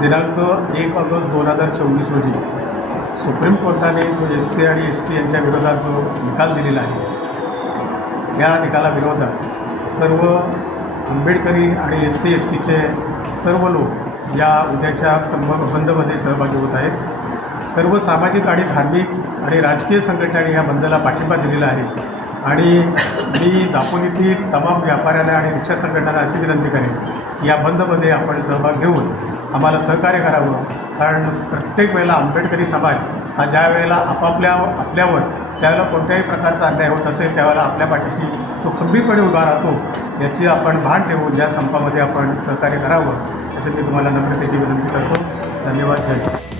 दिनांक 1 ऑगस्ट 2024 रोजी सुप्रीम कोर्टाने जो SC आणि ST यांच्या विरोधात जो निकाल दिलेला आहे, या निकालाविरोधात सर्व आंबेडकरी आणि SC STचे सर्व लोक या उद्याच्या बंदमध्ये सहभागी होत आहेत। सर्व सामाजिक आणि धार्मिक आणि राजकीय संघटनांनी या बंदला पाठिंबा दिलेला आहे आणि मी दापोलीतील तमाम व्यापाऱ्यांना आणि रिक्षा संघटनांना अशी विनंती करेन की या बंदमध्ये आपण सहभाग घेऊन आम्हाला सहकार्य करावं। कारण प्रत्येक वेळेला आंबेडकरी समाज हा ज्या वेळेला आपल्यावर ज्यावेळेला कोणत्याही प्रकारचा अन्याय होत असेल त्यावेळेला आपल्या पाठीशी तो खंबीरपणे उभा राहतो, याची आपण भान ठेवून या संपामध्ये आपण सहकार्य करावं, असे मी तुम्हाला नम्रतेची विनंती करतो। धन्यवाद। जय हिंद।